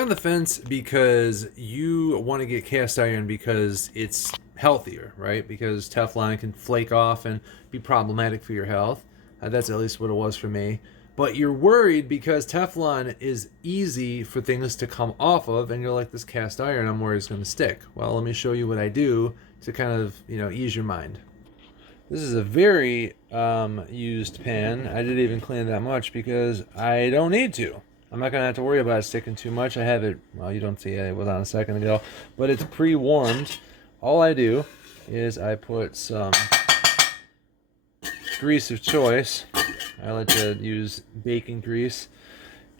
On the fence because you want to get cast iron because it's healthier, right? Because Teflon can flake off and be problematic for your health. That's at least what it was for me. But you're worried because Teflon is easy for things to come off of, and you're like, this cast iron, I'm worried it's going to stick. Well, let me show you what I do to kind of, ease your mind. This is a very used pan. I didn't even clean it that much because I don't need to. I'm not going to have to worry about it sticking too much. I have it, well, you don't see it, it was on a second ago, but it's pre-warmed. All I do is I put some grease of choice. I like to use bacon grease.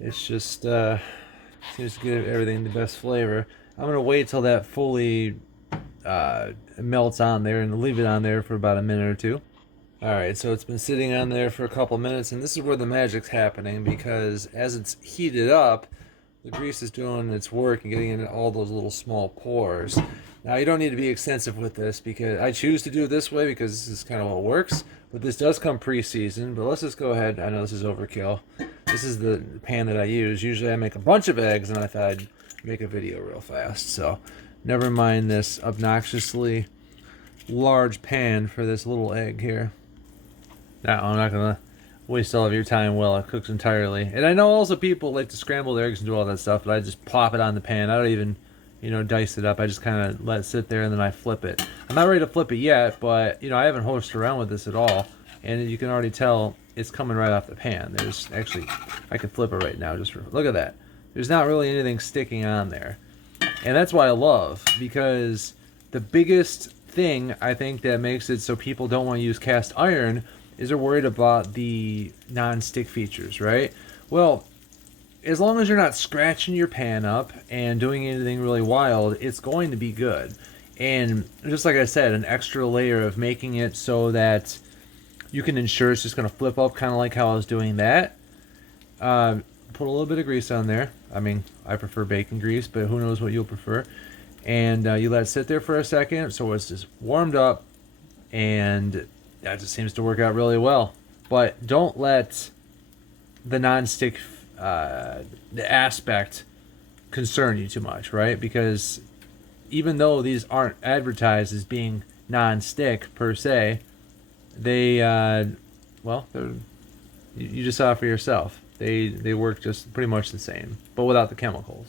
It's just seems to give everything the best flavor. I'm going to wait till that fully melts on there and leave it on there for about a minute or two. Alright, so it's been sitting on there for a couple minutes, and this is where the magic's happening, because as it's heated up, the grease is doing its work and getting into all those little small pores. Now, you don't need to be extensive with this, because I choose to do it this way because this is kind of what works, but this does come pre-seasoned. But let's just go ahead. I know this is overkill. This is the pan that I use. Usually I make a bunch of eggs, and I thought I'd make a video real fast, so never mind this obnoxiously large pan for this little egg here. No, I'm not gonna waste all of your time while it cooks entirely. And I know also people like to scramble their eggs and do all that stuff, but I just plop it on the pan. I don't even, dice it up. I just kind of let it sit there and then I flip it. I'm not ready to flip it yet, but I haven't horsed around with this at all, and you can already tell it's coming right off the pan. There's actually, I can flip it right now. Look at that. There's not really anything sticking on there, and that's what I love, because the biggest thing I think that makes it so people don't want to use cast iron is they're worried about the non-stick features, right? Well, as long as you're not scratching your pan up and doing anything really wild, it's going to be good. And just like I said, an extra layer of making it so that you can ensure it's just going to flip up, kind of like how I was doing that. Put a little bit of grease on there. I mean, I prefer bacon grease, but who knows what you'll prefer. And you let it sit there for a second so it's just warmed up, and that just seems to work out really well. But don't let the non-stick the aspect concern you too much, right? Because even though these aren't advertised as being non-stick per se, they you just saw it for yourself. They work just pretty much the same, but without the chemicals.